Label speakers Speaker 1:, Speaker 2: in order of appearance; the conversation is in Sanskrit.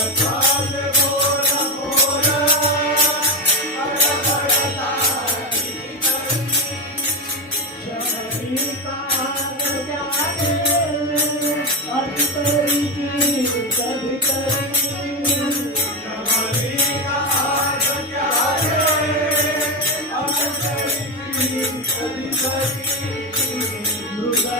Speaker 1: काल मो न मो र हर हर गता तिथि करति शबरी तभी करति शबरी का जंक्या हारे अद्भुत रीति